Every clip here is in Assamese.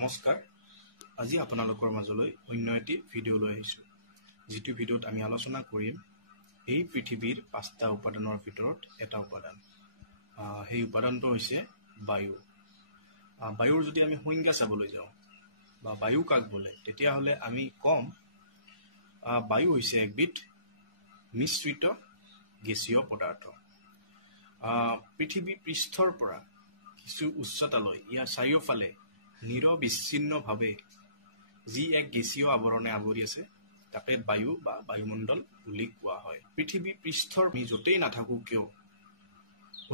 নমস্কাৰ আজি আপোনালোকৰ মাজলৈ অন্য এটি ভিডিঅ' লৈ আহিছোঁ যিটো ভিডিঅ'ত আমি আলোচনা কৰিম এই পৃথিৱীৰ 5টা উপাদানৰ ভিতৰত এটা উপাদান সেই উপাদানটো হৈছে বায়ু বায়ুৰ যদি আমি সংজ্ঞা চাবলৈ যাওঁ বা বায়ু কাক বোলে তেতিয়া হলে আমি কম বায়ু হৈছে একবিধ মিশ্ৰিত গেছীয় পদাৰ্থ পৃথিৱী পৃষ্ঠৰ পৰা কিছু উচ্চতালৈ ইয়াৰ চাৰিওফালে নিৰবিচ্ছিন্নভাৱে যি এক গেছীয় আৱৰণে আৱৰি আছে তাকে বায়ু বা বায়ুমণ্ডল বুলি কোৱা হয় পৃথিৱী পৃষ্ঠৰ আমি য'তেই নাথাকো কিয়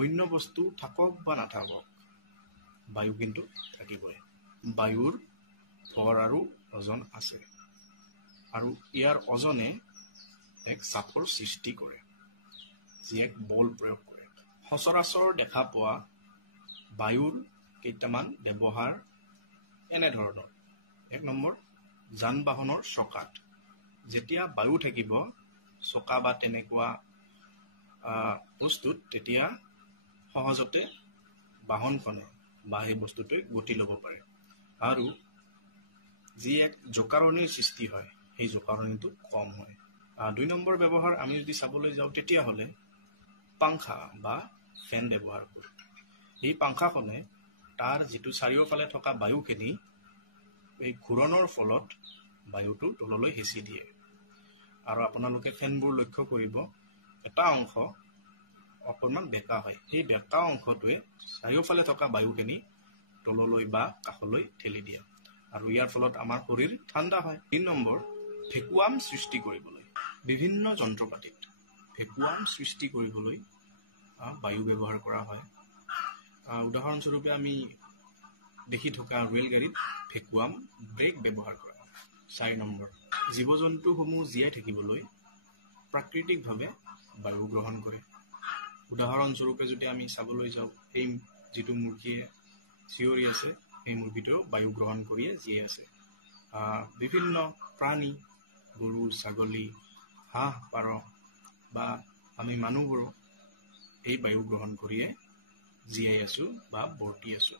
অন্য বস্তু থাকক বা নাথাকক বায়ু কিন্তু থাকিবই বায়ুৰ ভৰ আৰু ওজন আছে আৰু ইয়াৰ ওজনে এক চাপৰ সৃষ্টি কৰে যি এক বল প্ৰয়োগ কৰে সচৰাচৰ দেখা পোৱা বায়ুৰ কেইটামান ব্যৱহাৰ এনে ধৰণৰ এক নম্বৰ যান বাহনৰ চকাত যেতিয়া বায়ু থাকিব চকা বা তেনেকুৱা বস্তুত তেতিয়া সহজতে বাহনখনে বা সেই বস্তুটোৱে গতি ল'ব পাৰে আৰু যি এক জোকাৰণিৰ সৃষ্টি হয় সেই জোকাৰণিটো কম হয় 2 নম্বৰ ব্যৱহাৰ আমি যদি চাবলৈ যাওঁ তেতিয়া হলে পাংখা বা ফেন ব্যৱহাৰ কৰোঁ এই পাংখাখনে তাৰ যেটো চাৰিওফালে থকা বায়ুখিনি এই ঘূৰণৰ ফলত বায়ুটো তললৈ হেঁচি দিয়ে আৰু আপোনালোকে ফেনবোৰ লক্ষ্য কৰিব এটা অংশ অকণমান বেকা হয় সেই বেকা অংশটোৱে চাৰিওফালে থকা বায়ুখিনি তললৈ বা কাষলৈ ঠেলি দিয়ে আৰু ইয়াৰ ফলত আমাৰ শৰীৰ ঠাণ্ডা হয় 3 নম্বৰ ভেকুৱাম সৃষ্টি কৰিবলৈ বিভিন্ন যন্ত্ৰপাতিত ভেকুৱাম সৃষ্টি কৰিবলৈ বায়ু ব্যৱহাৰ কৰা হয় উদাহৰণস্বৰূপে আমি দেখি থকা ৰেলগাড়ীত ভেকুৱাম ব্ৰেক ব্যৱহাৰ কৰা হয় 4 নম্বৰ জীৱ-জন্তুসমূহ জীয়াই থাকিবলৈ প্ৰাকৃতিকভাৱে বায়ু গ্ৰহণ কৰে উদাহৰণস্বৰূপে যদি আমি চাবলৈ যাওঁ এই যেটো মুৰ্গীয়ে চিঞৰি আছে এই মুৰ্গীটো বায়ু গ্ৰহণ কৰিয়ে জীয়াই আছে বিভিন্ন প্ৰাণী গৰু ছাগলী হাঁহ পাৰ বা আমি মানুহবোৰ এই বায়ু গ্ৰহণ কৰিয়ে জীয়াই আছো বা বৰ্তি আছো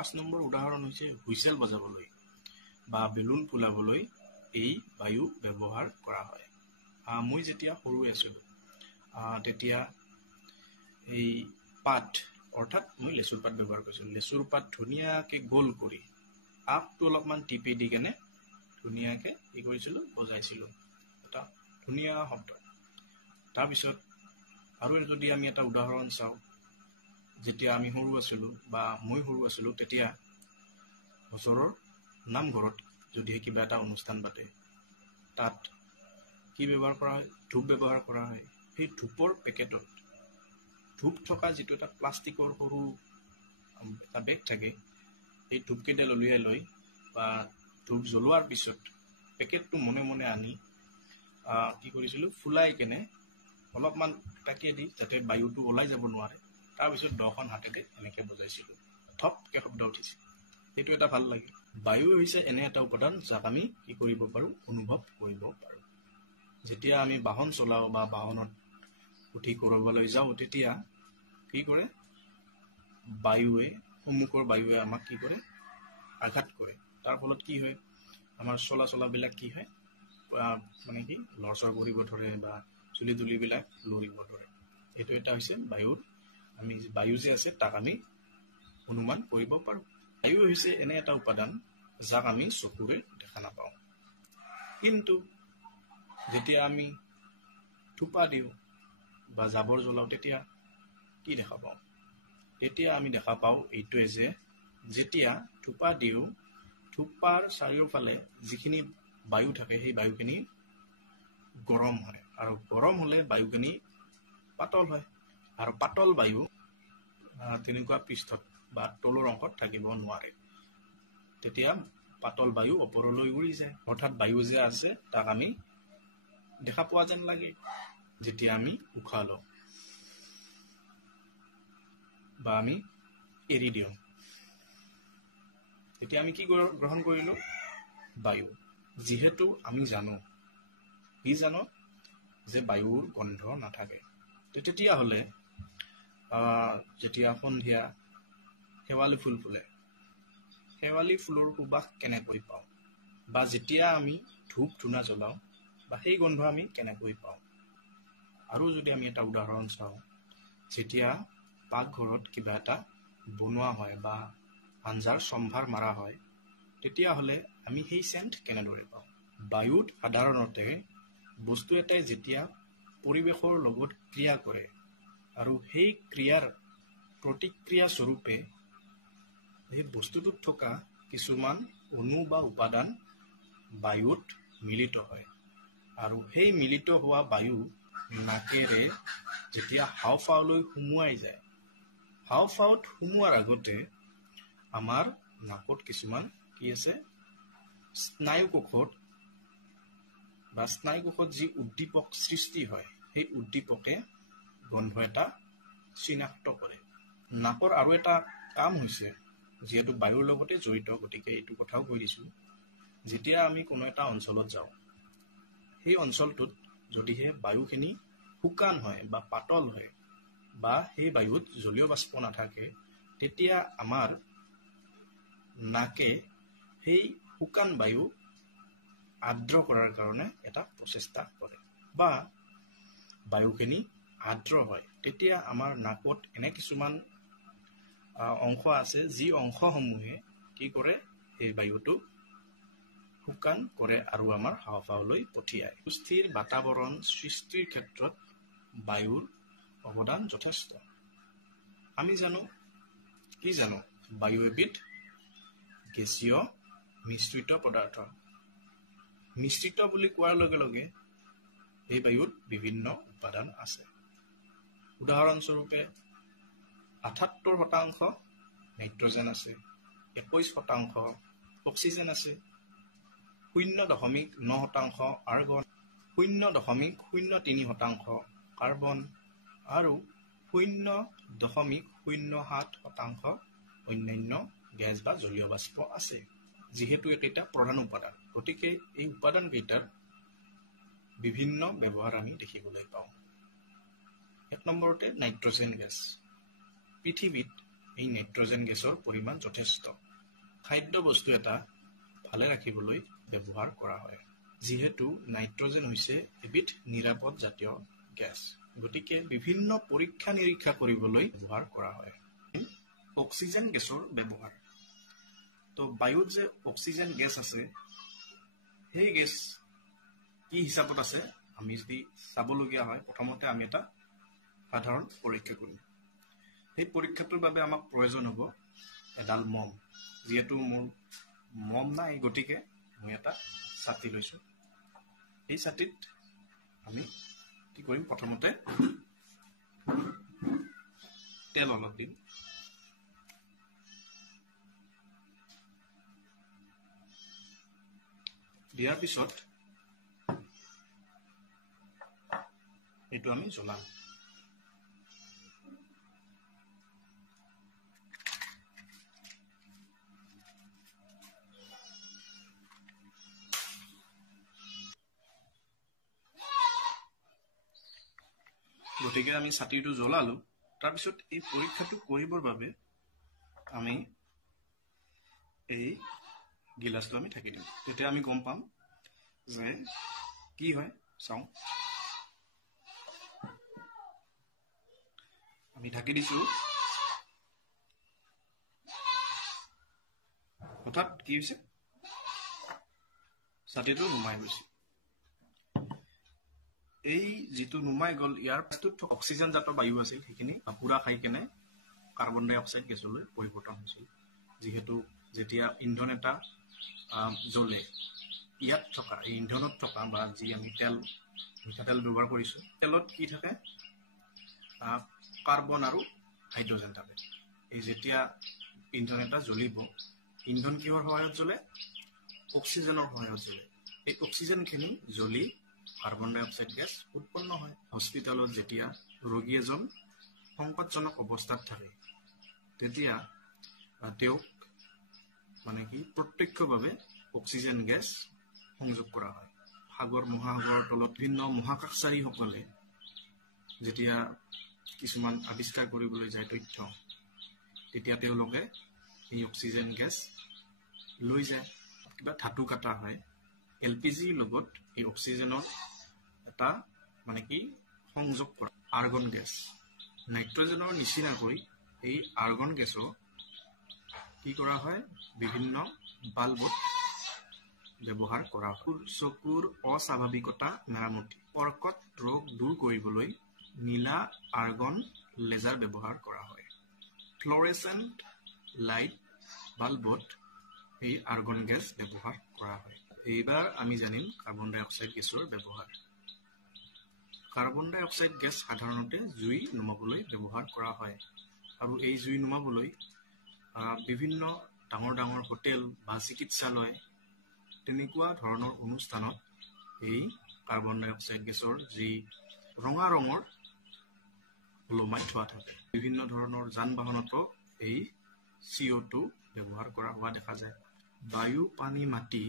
5 নম্বৰ উদাহৰণ হৈছে হুইসেল বজাবলৈ বা বেলুন ফুলাবলৈ এই বায়ু ব্যৱহাৰ কৰা হয় মই যেতিয়া সৰু আছিলো তেতিয়া এই পাত অৰ্থাৎ মই লেচুৰ পাত ব্যৱহাৰ কৰিছিলো লেচুৰ পাত ধুনীয়াকৈ গোল কৰি আপটো অলপমান টিপি দি কেনে ধুনীয়াকৈ কি কৰিছিলো বজাইছিলো এটা ধুনীয়া শব্দ তাৰ পিছত আৰু যদি আমি এটা উদাহৰণ চাওঁ যেতিয়া আমি সৰু আছিলো বা মই সৰু আছিলো তেতিয়া ওচৰৰ নামঘৰত যদি কিবা এটা অনুষ্ঠান পাতে তাত কি ব্যৱহাৰ কৰা হয় ধূপ ব্যৱহাৰ কৰা হয় সেই ধূপৰ পেকেটত ধূপ থকা যেটো এটা প্লাষ্টিকৰ সৰু এটা বেগ থাকে এই ধূপকেইডাল উলিয়াই লৈ বা ধূপ জ্বলোৱাৰ পিছত পেকেটটো মনে মনে আনি কি কৰিছিলো ফুলাই কেনে অলপমান টাকিয়ে দি যাতে বায়ুটো ওলাই যাব নোৱাৰে তাৰ পিছত 10খন হাতেৰে এনেকে বজাইছিলো থপকে শব্দ উঠিছিল সেইটো এটা ভাল লাগে বায়ু হৈছে এনে এটা উপাদান যাক আমি কি কৰিব পাৰো অনুভৱ কৰিব পাৰো যেতিয়া আমি বাহন চলাও বা বাহনত উঠি কৰবালৈ যাওঁ তেতিয়া কি কৰে বায়ুৱে সন্মুখৰ বায়ুৱে আমাক কি কৰে আঘাত কৰে তাৰ ফলত কি হয় আমাৰ চলাচলাবিলাক কি হয় মানে কি লৰচৰ কৰিব ধৰে বা চুলি তুলিবিলাক লৰিব ধৰে এইটো এটা হৈছে বায়ুৰ আমি বায়ু যে আছে তাক আমি অনুমান কৰিব পাৰো বায়ু হৈছে এনে এটা উপাদান যাক আমি চকুৰে দেখা নাপাওঁ কিন্তু যেতিয়া আমি থোপা দিওঁ বা জাবৰ জ্বলাওঁ তেতিয়া কি দেখা পাওঁ তেতিয়া আমি দেখা পাওঁ এইটোৱে যে যেতিয়া থোপা দিওঁ থোপাৰ চাৰিওফালে যিখিনি বায়ু থাকে সেই বায়ুখিনি গৰম হয় আৰু গৰম হলে বায়ুখিনি পাতল হয় আৰু পাতল বায়ু তেনেকুৱা পৃষ্ঠত বা তলৰ অংশত থাকিব নোৱাৰে তেতিয়া পাতল বায়ু ওপৰলৈ উৰি যায় অৰ্থাৎ বায়ু যে আছে তাক আমি দেখা পোৱা যেন লাগে যেতিয়া আমি উশাহ লওঁ বা আমি এৰি দিওঁ তেতিয়া আমি কি গ্ৰহণ কৰিলো বায়ু যিহেতু আমি জানো যে বায়ুৰ গন্ধ নাথাকে তেতিয়া হলে যেতিয়া সন্ধিয়া শেৱালি ফুল ফুলে শেৱালি ফুলৰ সুবাস কেনেকৈ পাওঁ, বা যেতিয়া আমি ধূপ ধূনা জ্বলাওঁ বা সেই গোন্ধ আমি কেনেকৈ পাওঁ। আৰু যদি আমি এটা উদাহৰণ চাওঁ, যেতিয়া পাকঘৰত কিবা এটা বনোৱা হয় বা আঞ্জাৰ সম্ভাৰ মাৰা হয়, তেতিয়াহ'লে আমি সেই চেণ্ট কেনেদৰে পাওঁ। বায়ুত সাধাৰণতে বস্তু এটাই যেতিয়া পৰিৱেশৰ লগত ক্ৰিয়া কৰে আৰু সেই ক্ৰিয়াৰ প্ৰতিক্ৰিয়া স্বৰূপে সেই বস্তুটোত থকা কিছুমান অণু বা উপাদান বায়ুত মিলিত হয়, আৰু সেই মিলিত হোৱা বায়ু নাকেৰে যেতিয়া হাওঁফাওঁলৈ সুমুৱাই যায়, হাওঁফাওঁত সুমুৱাৰ আগতে আমাৰ নাকত কিছুমান কি আছে, স্নায়ুকোষত বা স্নায়ুকোষত যি উদ্দীপক সৃষ্টি হয়, সেই উদ্দীপকে গন্ধ এটা চিনাক্ত কৰে। নাকৰ আৰু এটা কাম হৈছে, যিহেতু বায়ুৰ লগতে জড়িত, গতিকে এইটো কথাও কৈ দিছোঁ, যেতিয়া আমি কোনো এটা অঞ্চলত যাওঁ, সেই অঞ্চলটোত যদিহে বায়ুখিনি শুকান হয় বা পাতল হয় বা সেই বায়ুত জলীয় বাষ্প নাথাকে, তেতিয়া আমাৰ নাকে সেই শুকান বায়ু আৰ্দ্ৰ কৰাৰ কাৰণে এটা প্ৰচেষ্টা কৰে, বা বায়ুখিনি আৰ্দ্ৰ হয়, তেতিয়া আমাৰ নাকত এনে কিছুমান অংশ আছে, যি অংশসমূহে কি কৰে, সেই বায়ুটো শুকান কৰে আৰু আমাৰ হাওঁফাওঁলৈ পঠিয়ায়। সুস্থিৰ বাতাবৰণ সৃষ্টিৰ ক্ষেত্ৰত বায়ুৰ অৱদান যথেষ্ট। আমি জানো, বায়ু এবিধ গেছীয় মিশ্ৰিত পদাৰ্থ। মিশ্ৰিত বুলি কোৱাৰ লগে লগে এই বায়ুত বিভিন্ন উপাদান আছে। উদাহৰণস্বৰূপে 78% নাইট্ৰজেন আছে, 21% অক্সিজেন আছে, 0.9% আৰ্গন, 0.03% কাৰ্বন আৰু 0.07% অন্যান্য গেছ বা জলীয় বাষ্প আছে। যিহেতু এইকেইটা প্ৰধান উপাদান, গতিকে এই উপাদানকেইটাৰ বিভিন্ন ব্যৱহাৰ আমি দেখিবলৈ পাওঁ। 1 নম্বৰতে নাইট্ৰজেন গেছ। পৃথিৱীত এই নাইট্ৰজেন গেছৰ পৰিমাণ যথেষ্ট। খাদ্য বস্তু এটা ভালে ৰাখিবলৈ ব্যৱহাৰ কৰা হয়। যিহেতু নাইট্ৰজেন হৈছে এবিধ নিৰাপদ জাতীয় গেছ, গতিকে বিভিন্ন পৰীক্ষা নিৰীক্ষা কৰিবলৈ ব্যৱহাৰ কৰা হয়। অক্সিজেন গেছৰ ব্যৱহাৰ। তো বায়ুত যে অক্সিজেন গেছ আছে, সেই গেছ কি হিচাপত আছে আমি যদি চাবলগীয়া হয়, প্ৰথমতে আমি এটা সাধাৰণ পৰীক্ষা কৰিম। সেই পৰীক্ষাটোৰ বাবে আমাক প্ৰয়োজন হ'ব এডাল মম। যিহেতু মোৰ মম নাই, গতিকে মই এটা ছাতি লৈছোঁ। এই ছাতিত আমি কি কৰিম, প্ৰথমতে তেল অলপ দিম। দিয়াৰ পিছত এইটো আমি জ্বলাম। গতিকে আমি ছাতিটো জ্বলালোঁ। তাৰপিছত এই পৰীক্ষাটো কৰিবৰ বাবে আমি এই গিলাচটো আমি ঢাকি দিম। তেতিয়া আমি গম পাম যে কি হয়। চাওঁ, আমি ঢাকি দিছিলোঁ, হঠাৎ কি হৈছে, ছাতিটো নুমাই গৈছে। এই যিটো নুমাই গ'ল, ইয়াৰ পাছটোত অক্সিজেনজাত বায়ু আছিল, সেইখিনি পুৰা খাই কেনে কাৰ্বন ডাই অক্সাইড গেছলৈ পৰিৱৰ্তন হৈছিল। যিহেতু যেতিয়া ইন্ধন এটা জ্বলে, ইয়াত থকা এই ইন্ধনত থকা বা যি আমি মিঠাতেল ব্যৱহাৰ কৰিছোঁ, তেলত কি থাকে, কাৰ্বন আৰু হাইড্ৰজেন থাকে। এই যেতিয়া ইন্ধন এটা জ্বলিব, ইন্ধন কিহৰ সহায়ত জ্বলে, অক্সিজেনৰ সহায়ত জ্বলে। এই অক্সিজেনখিনি জ্বলি কাৰ্বন ডাই অক্সাইড গেছ উৎপন্ন হয়। হস্পিটেলত যেতিয়া ৰোগী এজন সংকটজনক অৱস্থাত থাকে, তেতিয়া তেওঁক প্ৰত্যক্ষভাৱে অক্সিজেন গেছ সংযোগ কৰা হয়। সাগৰ মহাসাগৰৰ তলত বিভিন্ন মহাকাশচাৰীসকলে যেতিয়া কিছুমান আৱিষ্কাৰ কৰিবলৈ যায় তথ্য, তেতিয়া তেওঁলোকে এই অক্সিজেন গেছ লৈ যায় কিবা ধাতু কাটা হয় এলপিজি লগত এই অক্সিজেনৰ এটা মানে কি সংযোগ কৰা আৰ্গন গেছ নাইট্ৰজেনৰ নিচিনাকৈ এই আৰ্গন গেছক কি কৰা হয় বিভিন্ন বাল্বত ব্যৱহাৰ কৰা হয় চকুৰ অস্বাভাৱিকতা মেৰামতি কৰ্কট ৰোগ দূৰ কৰিবলৈ নীলা আৰ্গন লেজাৰ ব্যৱহাৰ কৰা হয় ফ্ল'ৰেচেণ্ট লাইট বাল্বত এই আৰ্গন গেছ ব্যৱহাৰ কৰা হয় এইবাৰ আমি জানিম কাৰ্বন ডাই অক্সাইড গেছৰ ব্যৱহাৰ কাৰ্বন ডাই অক্সাইড গেছ সাধাৰণতে জুই নুমাবলৈ ব্যৱহাৰ কৰা হয় আৰু এই জুই নুমাবলৈ বিভিন্ন ডাঙৰ ডাঙৰ হোটেল বা চিকিৎসালয় তেনেকুৱা ধৰণৰ অনুষ্ঠানত এই কাৰ্বন ডাই অক্সাইড গেছৰ যি ৰঙা ৰঙৰ ওলমাই থোৱা থাকে বিভিন্ন ধৰণৰ যান বাহনতো এই CO2 ব্যৱহাৰ কৰা হোৱা দেখা যায় বায়ু পানী মাটি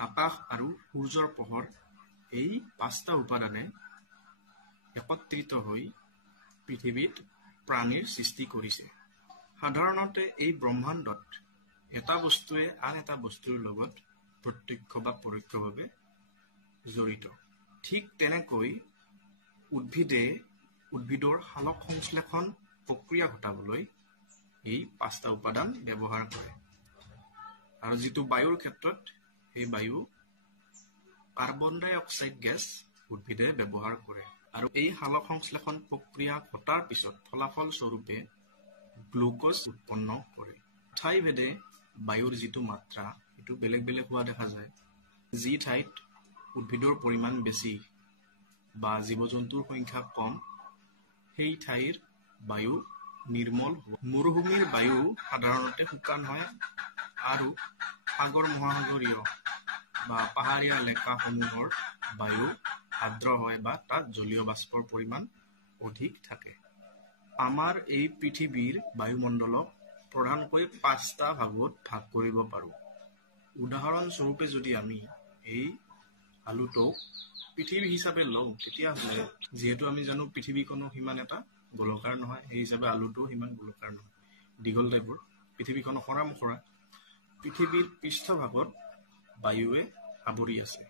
আকাশ আৰু সূৰ্যৰ পোহৰ এই পাঁচটা উপাদানে একত্ৰিত হৈ পৃথিৱীত প্ৰাণীৰ সৃষ্টি কৰিছে সাধাৰণতে এই ব্ৰহ্মাণ্ডত এটা বস্তুৱে আন এটা বস্তুৰ লগত প্ৰত্যক্ষ বা পৰোক্ষভাৱে জড়িত ঠিক তেনেকৈ উদ্ভিদৰ সালোক সংশ্লেষণ প্ৰক্ৰিয়া ঘটাবলৈ এই পাঁচটা উপাদান ব্যৱহাৰ কৰে আৰু যিটো বায়ুৰ ক্ষেত্ৰত এই বায়ু কাৰ্বন ডাই অক্সাইড গেছ উদ্ভিদে ব্যৱহাৰ কৰে আৰু এই সালোক সংশ্লেষণ প্ৰক্ৰিয়া ঘটাৰ পিছত ফলাফল স্বৰূপে গ্লুকোজ উৎপন্ন কৰে ঠাইভেদে বায়ুৰ যিটো মাত্ৰা এটো বেলেগ বেলেগ হোৱা দেখা যায় যি ঠাইত উদ্ভিদৰ পৰিমাণ বেছি বা জীৱ-জন্তুৰ সংখ্যা কম সেই ঠাইৰ বায়ু নিৰ্মল মৰুভূমিৰ বায়ু সাধাৰণতে শুকান হয় আৰু সাগৰ মহাসাগৰীয় বা পাহাৰীয়া এলেকাসমূহৰ বায়ু আৰ্দ্ৰ হয় বা তাত জলীয় বাষ্পৰ পৰিমাণ অধিক থাকে আমাৰ এই পৃথিৱীৰ বায়ুমণ্ডলক প্ৰধানকৈ পাঁচটা ভাগত ভাগ কৰিব পাৰোঁ উদাহৰণস্বৰূপে যদি আমি এই আলুটোক পৃথিৱী হিচাপে লওঁ তেতিয়াহ'লে যিহেতু আমি জানো পৃথিৱীখনো সিমান এটা গোলকাৰ নহয় সেই হিচাপে আলুটো সিমান গোলকাৰ নহয় দীঘল টাইপৰ পৃথিৱীখন খৰা পৃথিৱীৰ পৃষ্ঠভাগত বায়ুৱে আৱৰি আছে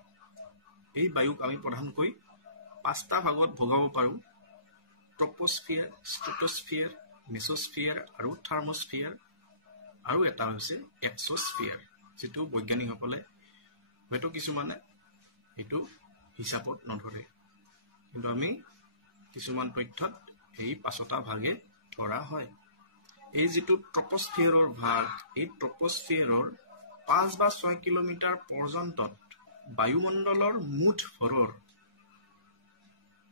এই বায়ুক আমি প্ৰধানকৈ পাঁচটা ভাগত ভগাব পাৰোঁ ট্ৰপোস্ফিয়াৰ ষ্ট্ৰেটোস্ফিয়াৰ মেছোস্ফিয়াৰ আৰু থাৰ্মোস্ফিয়াৰ আৰু এটা হৈছে এক্সোস্ফিয়াৰ যেটো বৈজ্ঞানিকসকলে হয়তো কিছুমানে এইটো হিচাপত নধৰে কিন্তু আমি কিছুমান তথ্যত এই পাঁচটা ভাগে ধৰা হয় এই যেটো ট্ৰপোস্ফিয়াৰৰ ভাগ এই ট্ৰপোস্ফিয়াৰৰ 5 বা 6 কিলোমিটাৰ পৰ্যন্ত বায়ুমণ্ডলৰ মুঠ ভৰৰ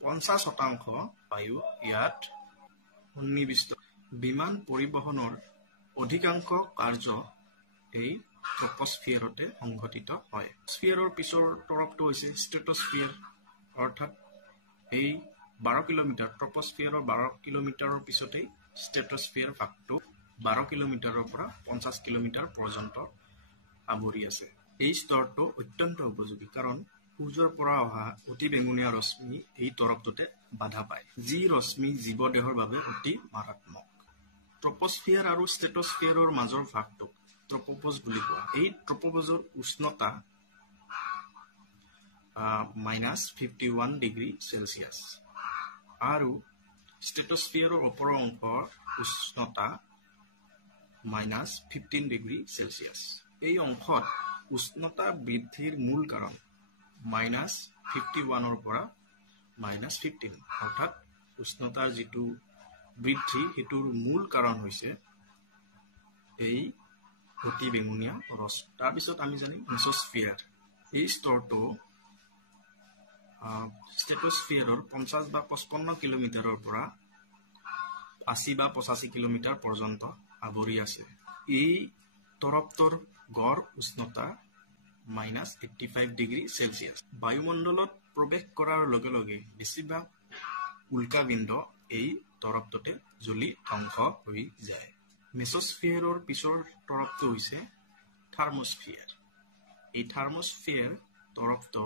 50% বায়ু ইয়াত সন্নিৱিষ্ট বিমান পৰিবহনৰ অধিকাংশ কাৰ্য এই ট্ৰপোস্ফিয়াৰতে সংঘটিত হয় স্ফিয়াৰৰ পিছৰ তৰফটো হৈছে ষ্ট্ৰেটোস্ফিয়াৰ অৰ্থাৎ এই 12 কিলোমিটাৰ ট্ৰপোস্ফিয়াৰৰ 12 কিলোমিটাৰৰ পিছতে ষ্ট্ৰেটোস্ফিয়াৰ ভাগটো 12 কিলোমিটাৰৰ পৰা 50 কিলোমিটাৰ পৰ্যন্ত আৱৰি আছে এই স্তৰটো অত্যন্ত উপযোগী কাৰণ সূৰ্যৰ পৰা অহা অতি বেঙুনীয়া ৰশ্মি এই তৰফটোতে বাধা পায় যি ৰশ্মি জীৱদেহৰ বাবে অতি মাৰাত্মক ট্ৰপোস্ফিয়াৰ আৰু ষ্ট্ৰেটোস্ফিয়াৰৰ মাজৰ ভাগটো ট্ৰপোপজ বুলি কোৱা এই ট্ৰপোপজৰ উষ্ণতা -51 ডিগ্ৰী সেলসিয়াস আৰু ষ্ট্ৰেটোস্ফিয়াৰৰ ওপৰৰ অংশৰ উষ্ণতা -15 ডিগ্ৰী সেলসিয়াস এই অংশত উষ্ণতা বৃদ্ধিৰ মূল কাৰণ -51 ৰ পৰা -15 অৰ্থাৎ উষ্ণতাৰ যেটো বৃদ্ধি হেতুৰ মূল কাৰণ হৈছে এই অতি বেঙুনীয়া ৰশ্মি তাৰ পিছত আমি জানিম মেছোস্ফিয়াৰ এই স্তৰটো ষ্ট্ৰেটোস্ফিয়াৰৰ 50 বা 55 কিলোমিটাৰৰ পৰা 80 বা 85 কিলোমিটাৰ পৰ্যন্ত আৱৰি আছে এই তৰফটোৰ গড় উষ্ণতা -85 ডিগ্ৰী সেলসিয়াস বায়ুমণ্ডলত প্ৰৱেশ কৰাৰ লগে লগে বেছিভাগ উল্কাপিণ্ড এই তৰফটোতে জ্বলি ধ্বংস হৈ যায় মেছোস্ফিয়াৰৰ পিছৰ তৰফটো হৈছে থাৰ্মোস্ফিয়াৰ এই থাৰ্মোস্ফিয়াৰ তৰফটো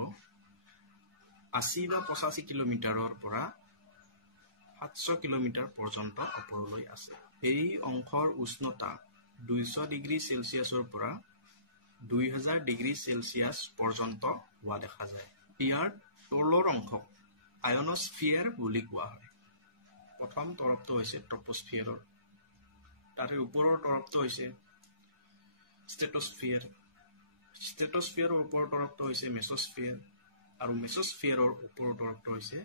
80 বা 85 কিলোমিটাৰৰ পৰা 700 কিলোমিটাৰ পৰ্যন্ত ওপৰলৈ আছে এই অংশৰ উষ্ণতা 200 ডিগ্ৰী সেলসিয়াসৰ পৰা 2000 ডিগ্ৰী সেলসিয়াস পৰ্যন্ত হোৱা দেখা যায়। ইয়াৰ তলৰ অংশক আয়নোস্ফিয়াৰ বুলি কোৱা হয়। প্ৰথম তৰপটো হৈছে ট্ৰপোস্ফিয়াৰৰ, তাৰে ওপৰৰ তৰপটো হৈছে ষ্ট্ৰেটোস্ফিয়াৰ, ষ্ট্ৰেটোস্ফিয়াৰৰ ওপৰৰ তৰপটো হৈছে মেসোস্ফিয়াৰ, আৰু মেসোস্ফিয়াৰৰ ওপৰৰ তৰপটো হৈছে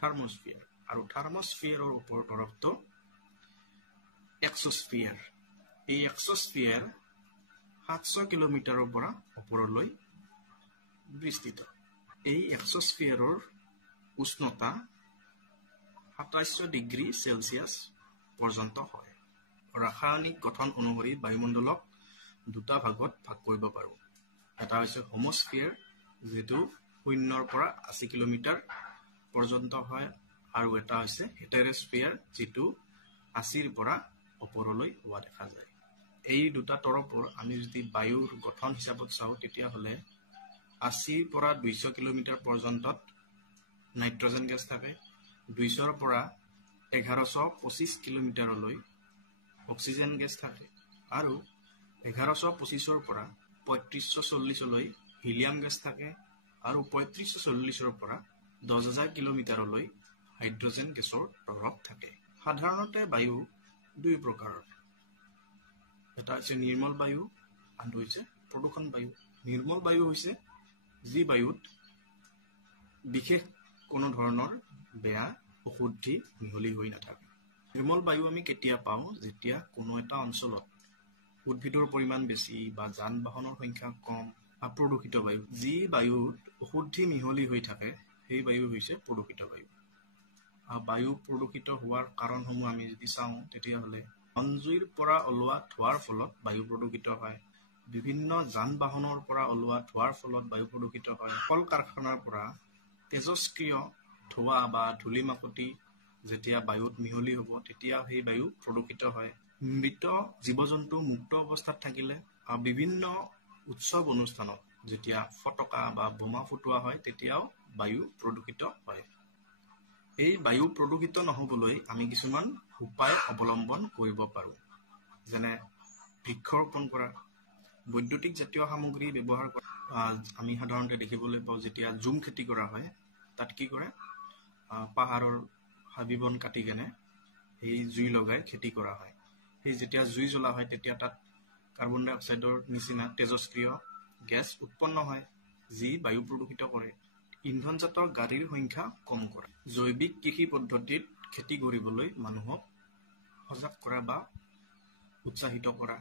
থাৰ্মোস্ফিয়াৰ, আৰু থাৰ্মোস্ফিয়াৰৰ ওপৰৰ তৰপটো এক্সোস্ফিয়াৰ। এই এক্সোস্ফিয়াৰ 700 কিলোমিটাৰৰ পৰা ওপৰলৈ বিস্তৃত। এই এক্সোস্ফিয়াৰৰ উষ্ণতা 2700 ডিগ্ৰী সেলসিয়াস পৰ্যন্ত হয়। ৰাসায়নিক গঠন অনুসৰি বায়ুমণ্ডলক দুটা ভাগত ভাগ কৰিব পাৰোঁ। এটা হৈছে হোমোস্ফিয়াৰ, যেটো 0 পৰা 80 কিলোমিটাৰ পৰ্যন্ত হয়, আৰু এটা হৈছে হেটেৰোস্ফিয়াৰ, যেটো 80 পৰা ওপৰলৈ হোৱা দেখা যায়। এই দুটা তৰপৰ আমি যদি বায়ুৰ গঠন হিচাপত চাওঁ, তেতিয়াহ'লে 80 পৰা 200 কিলোমিটাৰ পৰ্যন্তত নাইট্ৰজেন গেছ থাকে, 200 পৰা 1125 কিলোমিটাৰলৈ অক্সিজেন গেছ থাকে, আৰু 1125 পৰা 3540লৈ হিলিয়াম গেছ থাকে, আৰু 3540 পৰা 10000 কিলোমিটাৰলৈ হাইড্ৰজেন গেছৰ তৰপ থাকে। সাধাৰণতে বায়ু দুই প্ৰকাৰৰ, এটা হৈছে নিৰ্মল বায়ু, আনটো হৈছে প্ৰদূষণ বায়ু। নিৰ্মল বায়ু হৈছে যি বায়ুত বিশেষ কোনো ধৰণৰ বেয়া অশুদ্ধি মিহলি হৈ নাথাকে। নিৰ্মল বায়ু আমি কেতিয়া পাওঁ? যেতিয়া কোনো এটা অঞ্চলত উদ্ভিদৰ পৰিমাণ বেছি বা যান বাহনৰ সংখ্যা কম বা প্ৰদূষিত বায়ু, যি বায়ুত অশুদ্ধি মিহলি হৈ থাকে, সেই বায়ু হৈছে প্ৰদূষিত বায়ু। বায়ু প্ৰদূষিত হোৱাৰ কাৰণসমূহ আমি যদি চাওঁ, তেতিয়াহ'লে বনজুইৰ পৰা ওলোৱা ধোঁৱাৰ ফলত বায়ু প্ৰদূষিত হয়, বিভিন্ন যান বাহনৰ পৰা ওলোৱা ধোঁৱাৰ ফলত বায়ু প্ৰদূষিত হয়, কল কাৰখানাৰ পৰা তেজস্ক্ৰিয় ধোঁৱা বা ধূলি মাকতি যেতিয়া বায়ুত মিহলি হ'ব, তেতিয়া সেই বায়ু প্ৰদূষিত হয়। মৃত জীৱ জন্তু মুক্ত অৱস্থাত থাকিলে বিভিন্ন উৎসৱ অনুষ্ঠানত যেতিয়া ফটকা বা বোমা ফুটোৱা হয়, তেতিয়াও বায়ু প্ৰদূষিত হয়। এই বায়ু প্ৰদূষিত নহ'বলৈ আমি কিছুমান উপায় অৱলম্বন কৰিব পাৰোঁ, যেনে বৃক্ষৰোপণ কৰা, বৈদ্যুতিক জাতীয় সামগ্ৰী ব্যৱহাৰ কৰা। আমি সাধাৰণতে দেখিবলৈ পাওঁ, যেতিয়া জুম খেতি কৰা হয়, তাত কি কৰে, পাহাৰৰ হাবি বন কাটি কেনে সেই জুই লগাই খেতি কৰা হয়। সেই যেতিয়া জুই জ্বলা হয়, তেতিয়া তাত কাৰ্বন ডাই অক্সাইডৰ নিচিনা তেজস্ক্ৰিয় গেছ উৎপন্ন হয়, যি বায়ু প্ৰদূষিত কৰে। ইন্ধনজাত গাড়ীৰ সংখ্যা কম কৰে, জৈৱিক কৃষি পদ্ধতিত খেতি কৰিবলৈ মানুহক সজাগ কৰা বা উৎসাহিত কৰা,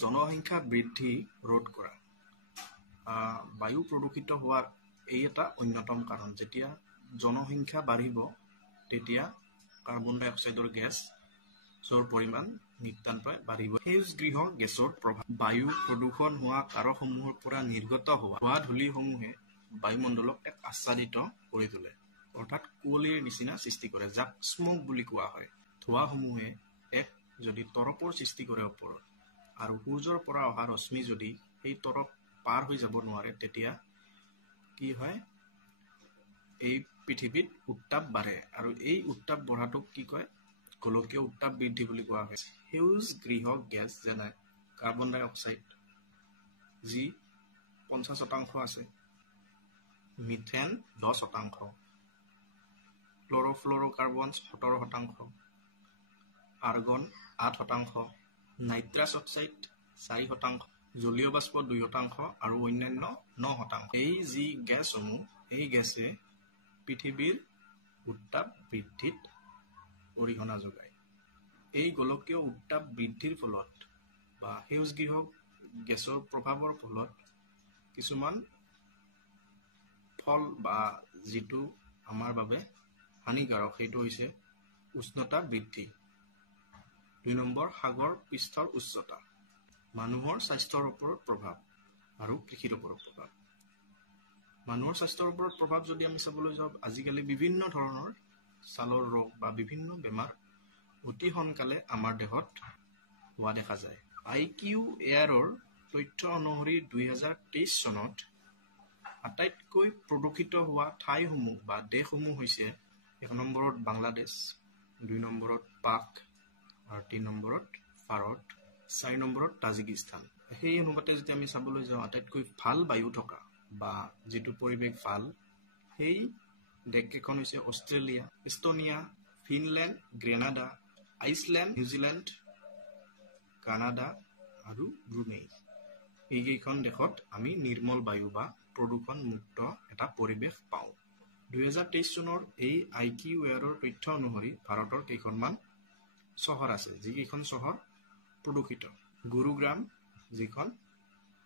জনসংখ্যা বৃদ্ধি ৰোধ কৰা। বায়ু প্ৰদূষিত হোৱাৰ এই এটা অন্যতম কাৰণ। যেতিয়া জনসংখ্যা বাঢ়িব, তেতিয়া কাৰ্বন ডাই অক্সাইডৰ গেছৰ পৰিমাণ নিতান্তই বাঢ়িব। সেউজগৃহ গেছৰ প্ৰভাৱ। বায়ু প্ৰদূষণ হোৱা কাৰকসমূহৰ পৰা নিৰ্গত হোৱা ধূলিসমূহে বায়ুমণ্ডলক এক আচ্ছাদিত কৰি তোলে, অৰ্থাৎ কুঁৱলীৰ নিচিনা সৃষ্টি কৰে, যাক স্মোক বুলি কোৱা হয়। ধোঁৱাসমূহে এক যদি তৰপৰ সৃষ্টি কৰে ওপৰত, আৰু সূৰ্যৰ পৰা অহা ৰশ্মি যদি সেই তৰপ পাৰ হৈ যাব নোৱাৰে, তেতিয়া কি হয়, এই পৃথিৱীত উত্তাপ বাঢ়ে, আৰু এই উত্তাপ বঢ়াটোক কি কয়, গোলকীয় উত্তাপ বৃদ্ধি বুলি কোৱা হয়। সেউজ গৃহ গেছ যেনে কাৰ্বন ডাই অক্সাইড, যি 50% আছে, মিথেন 10%, ক্লৰ'ফ্ল'ৰ'কাৰ্বন 17%, আৰ্গন 8%, নাইট্ৰাছ অক্সাইড 4%, জলীয় বাষ্প 2%, আৰু অন্যান্য 9%। এই যি গেছসমূহ, এই গেছে পৃথিৱীৰ উত্তাপ বৃদ্ধিত অৰিহণা যোগায়। এই গোলকীয় উত্তাপ বৃদ্ধিৰ ফলত বা সেউজগৃহ গেছৰ প্ৰভাৱৰ ফলত কিছুমান ফল বা যিটো আমাৰ বাবে হানিকাৰক, সেইটো হৈছে উষ্ণতা বৃদ্ধি। 2 নম্বৰ, সাগৰ পৃষ্ঠৰ উচ্চতা, মানুহৰ স্বাস্থ্যৰ ওপৰত প্ৰভাৱ আৰু কৃষিৰ ওপৰত প্ৰভাৱ। মানুহৰ স্বাস্থ্যৰ ওপৰত প্ৰভাৱ যদি আমি চাবলৈ যাওঁ, আজিকালি বিভিন্ন ধৰণৰ ছালৰ ৰোগ বা বিভিন্ন বেমাৰ অতি সোনকালে আমাৰ দেহত হোৱা দেখা যায়। IQ এয়াৰৰ তথ্য অনুসৰি 2023 চনত আটাইতকৈ প্ৰদূষিত হোৱা ঠাইসমূহ বা দেশসমূহ হৈছে 1 নম্বৰত বাংলাদেশ, 2 নম্বৰত পাক, আৰু 3 নম্বৰত ভাৰত, 4 নম্বৰত তাজিকিস্তান। সেই অনুপাতে যদি আমি চাবলৈ যাওঁ আটাইতকৈ ভাল বায়ু থকা বা যিটো পৰিৱেশ ভাল সেই দেশকেইখন হৈছে Australia, Estonia, Finland, Grenada, Iceland, New Zealand, Canada আৰু ব্ৰুনেই। এইকেইখন দেশত আমি নিৰ্মল বায়ু বা প্ৰদূষণমুক্ত এটা পৰিৱেশ পাওঁ। 2023 চনৰ এই IQAIR তথ্য অনুসৰি ভাৰতৰ কেইখনমান চহৰ আছে যিকেইখন চহৰ প্ৰদূষিত। গুৰুগ্ৰাম যিখন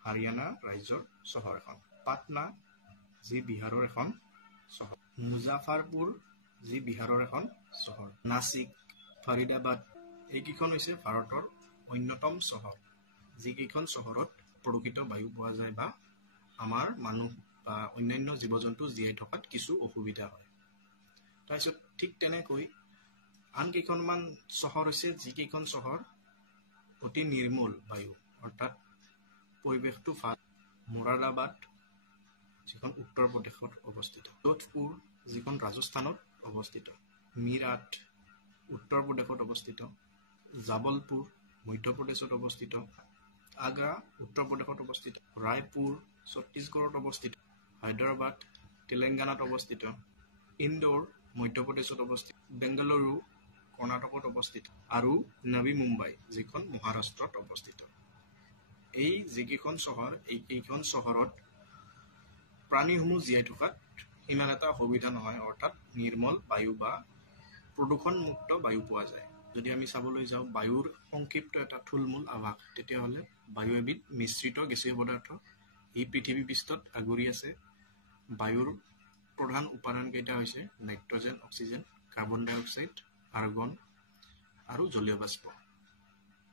হাৰিয়ানা ৰাজ্যৰ চহৰ এখন, পাটনা যি বিহাৰৰ এখন চহৰ, মুজাফাৰপুৰ যি বিহাৰৰ এখন চহৰ, নাছিক, ফাৰিদাবাদ এইকেইখন হৈছে ভাৰতৰ অন্যতম চহৰ যিকেইখন চহৰত প্ৰদূষিত বায়ু পোৱা যায় বা আমাৰ মানুহ বা অন্যান্য জীৱ জন্তু জীয়াই থকাত কিছু অসুবিধা হয়। তাৰপিছত ঠিক তেনেকৈ আন কেইখনমান চহৰ হৈছে যিকেইখন চহৰ অতি নিৰ্মল বায়ু অৰ্থাৎ পৰিৱেশটো ভাল। মোৰাদাবাদ যিখন উত্তৰ প্ৰদেশত অৱস্থিত, যোধপুৰ যিখন ৰাজস্থানত অৱস্থিত, মিৰাট উত্তৰ প্ৰদেশত অৱস্থিত, জাবলপুৰ মধ্যপ্ৰদেশত অৱস্থিত, আগ্ৰা উত্তৰ প্ৰদেশত অৱস্থিত, ৰায়পুৰ ছত্তীশগড়ত অৱস্থিত, হায়দৰাবাদ তেলেংগানাত অৱস্থিত, ইন্দোৰ মধ্যপ্ৰদেশত অৱস্থিত, বেংগালুৰু কৰ্ণাটকত অৱস্থিত আৰু নবী মুম্বাই যিখন মহাৰাষ্ট্ৰত অৱস্থিত। এই যিকেইখন চহৰ এইকেইখন চহৰত প্ৰাণীসমূহ জীয়াই থকাত ইমান এটা অসুবিধা নহয় অৰ্থাৎ নিৰ্মল বায়ু বা প্ৰদূষণমুক্ত বায়ু পোৱা যায়। যদি আমি চাবলৈ যাওঁ বায়ুৰ সংক্ষিপ্ত এটা থুলমূল আভাস তেতিয়াহ'লে বায়ু এবিধ মিশ্ৰিত গেছীয় পদাৰ্থ। এই পৃথিৱী পৃষ্ঠত আগুৰি আছে। বায়ুৰ প্ৰধান উপাদানকেইটা হৈছে নাইট্ৰজেন, অক্সিজেন, কাৰ্বন ডাই অক্সাইড, আৰ্গন আৰু জলীয় বাষ্প।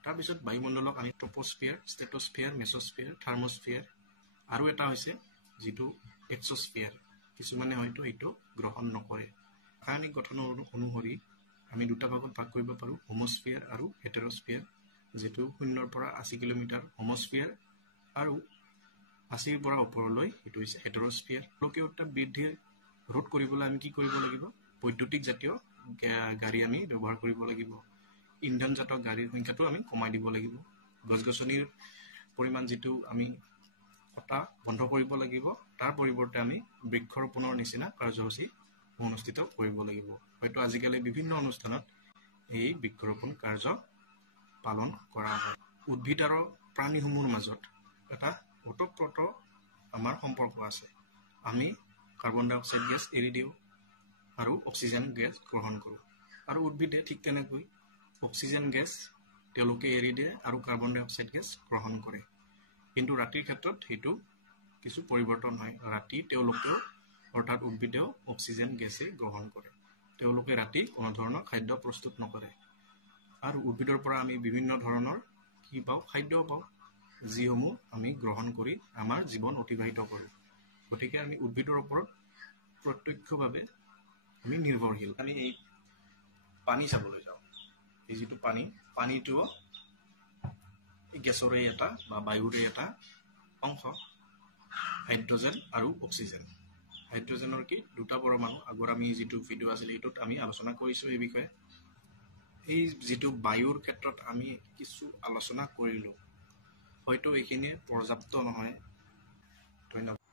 তাৰপিছত বায়ুমণ্ডলক আমি ট্ৰপস্ফিয়াৰ, ষ্ট্ৰেটোস্ফিয়াৰ, মেছস্ফিয়াৰ, থাৰ্মস্ফিয়াৰ আৰু এটা হৈছে যিটো এক্সস্ফিয়াৰ। কিছুমানে হয়তো এইটো গ্ৰহণ নকৰে। ৰাসায়নিক গঠন অনুসৰি আমি দুটা ভাগত ভাগ কৰিব পাৰোঁ, হোমস্ফিয়াৰ আৰু হেটেৰস্ফিয়াৰ। যিটো 0ৰ পৰা 80 কিলোমিটাৰ হোমস্ফিয়াৰ আৰু 80ৰ পৰা ওপৰলৈ এইটো হৈছে হেটেৰস্ফিয়াৰ। গোলকীয় উত্তাপ বৃদ্ধিৰ ৰোধ কৰিবলৈ আমি কি কৰিব লাগিব? বৈদ্যুতিক জাতীয় গাড়ী আমি ব্যৱহাৰ কৰিব লাগিব। ইন্ধনজাত গাড়ীৰ সংখ্যাটো আমি কমাই দিব লাগিব। গছ গছনিৰ পৰিমাণ যিটো আমি কটা বন্ধ কৰিব লাগিব, তাৰ পৰিৱৰ্তে আমি বৃক্ষৰোপণৰ নিচিনা কাৰ্যসূচী অনুষ্ঠিত কৰিব লাগিব। হয়তো আজিকালি বিভিন্ন অনুষ্ঠানত এই বৃক্ষৰোপণ কাৰ্য পালন কৰা হয়। উদ্ভিদ আৰু প্ৰাণীসমূহৰ মাজত এটা ওতঃপ্ৰোত আমাৰ সম্পৰ্ক আছে। আমি কাৰ্বন ডাই অক্সাইড গেছ এৰি দিওঁ আৰু অক্সিজেন গেছ গ্ৰহণ কৰোঁ, আৰু উদ্ভিদে ঠিক তেনেকৈ অক্সিজেন গেছ তেওঁলোকে এৰি দিয়ে আৰু কাৰ্বন ডাই অক্সাইড গেছ গ্ৰহণ কৰে। কিন্তু ৰাতিৰ ক্ষেত্ৰত সেইটো কিছু পৰিৱৰ্তন হয়। ৰাতি তেওঁলোকেও অৰ্থাৎ উদ্ভিদেও অক্সিজেন গেছে গ্ৰহণ কৰে। তেওঁলোকে ৰাতি কোনো ধৰণৰ খাদ্য প্ৰস্তুত নকৰে। আৰু উদ্ভিদৰ পৰা আমি বিভিন্ন ধৰণৰ কি পাওঁ? খাদ্য পাওঁ, যিসমূহ আমি গ্ৰহণ কৰি আমাৰ জীৱন অতিবাহিত কৰোঁ। গতিকে আমি উদ্ভিদৰ ওপৰত প্ৰত্যক্ষভাৱে আমি নিৰ্ভৰশীল। আমি এই পানী চাবলৈ যাওঁ। এই যিটো পানীটো গেছৰে এটা বা বায়ুৰে এটা অংশ, হাইড্ৰজেন আৰু অক্সিজেন। হাইড্ৰজেনৰ কি দুটা পৰমাণু। আগৰ আমি যিটো ভিডিঅ' আছিল সেইটোত আমি আলোচনা কৰিছোঁ এই বিষয়ে। এই যিটো বায়ুৰ ক্ষেত্ৰত আমি কিছু আলোচনা কৰিলোঁ, হয়তো এইখিনিয়ে পৰ্যাপ্ত নহয়। ধন্যবাদ।